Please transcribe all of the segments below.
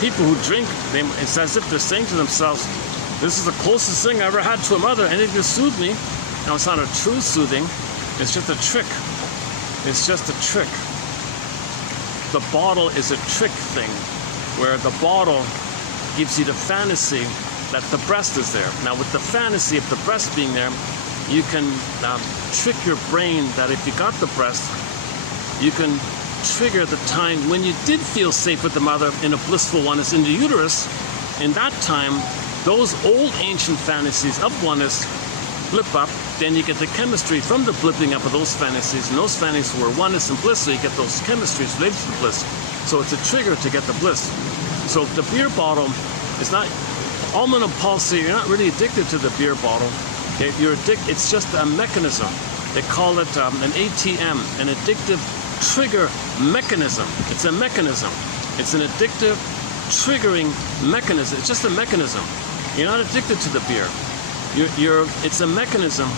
people who drink, it's as if they're saying to themselves, this is the closest thing I ever had to a mother, and it just soothed me. Now, it's not a true soothing, it's just a trick. It's just a trick. The bottle is a trick thing, where the bottle gives you the fantasy that the breast is there. Now, with the fantasy of the breast being there, you can trick your brain that if you got the breast, you can trigger the time when you did feel safe with the mother in a blissful oneness in the uterus. In that time, those old ancient fantasies of oneness blip up. Then you get the chemistry from the blipping up of those fantasies, and those fantasies were oneness and bliss, so you get those chemistries related to the bliss. So it's a trigger to get the bliss. So the beer bottle is not almond and pulse. You're not really addicted to the beer bottle. Okay, you're addicted. It's just a mechanism. They call it an ATM, an addictive trigger mechanism. It's a mechanism. It's an addictive triggering mechanism. It's just a mechanism. You're not addicted to the beer. It's a mechanism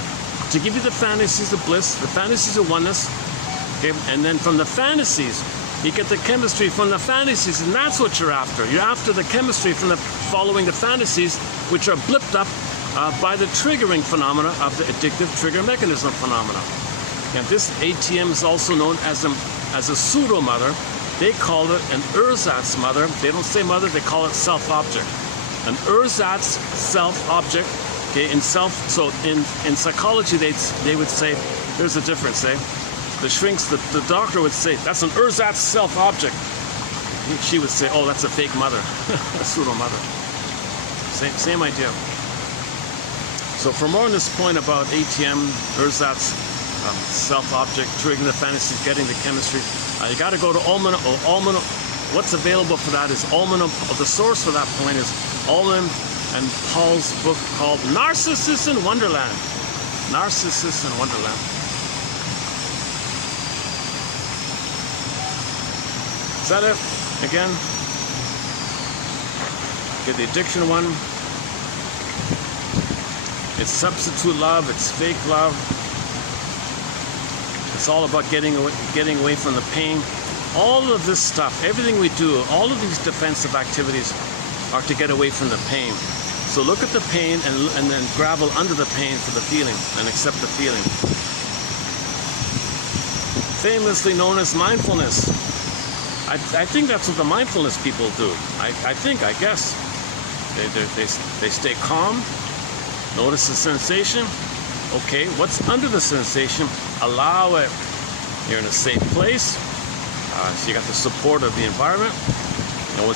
to give you the fantasies of bliss, the fantasies of oneness. Okay, and then from the fantasies, you get the chemistry from the fantasies, and that's what you're after. You're after the chemistry from the following the fantasies, which are blipped up by the triggering phenomena of the addictive trigger mechanism phenomena. And this ATM is also known as a pseudo mother. They call it an ersatz mother. They don't say mother, they call it self-object. An ersatz self-object. Okay, in psychology, they would say, there's a difference, eh? The shrinks, the doctor would say, that's an ersatz self-object. She would say, oh, that's a fake mother, a pseudo mother. Same idea. So for more on this point about ATM, ersatz, self-object, triggering the fantasies, getting the chemistry, you got to go to Ullman. What's available for that is Ullman. The source for that point is Ullman and Paul's book called Narcissus in Wonderland. Narcissus in Wonderland. Is that it? Again? Get the addiction one. It's substitute love. It's fake love. It's all about getting away from the pain. All of this stuff, everything we do, all of these defensive activities are to get away from the pain. So look at the pain and then gravel under the pain for the feeling and accept the feeling. Famously known as mindfulness. I think that's what the mindfulness people do. I guess. They stay calm, notice the sensation. Okay, what's under the sensation? Allow it. You're in a safe place. So you got the support of the environment.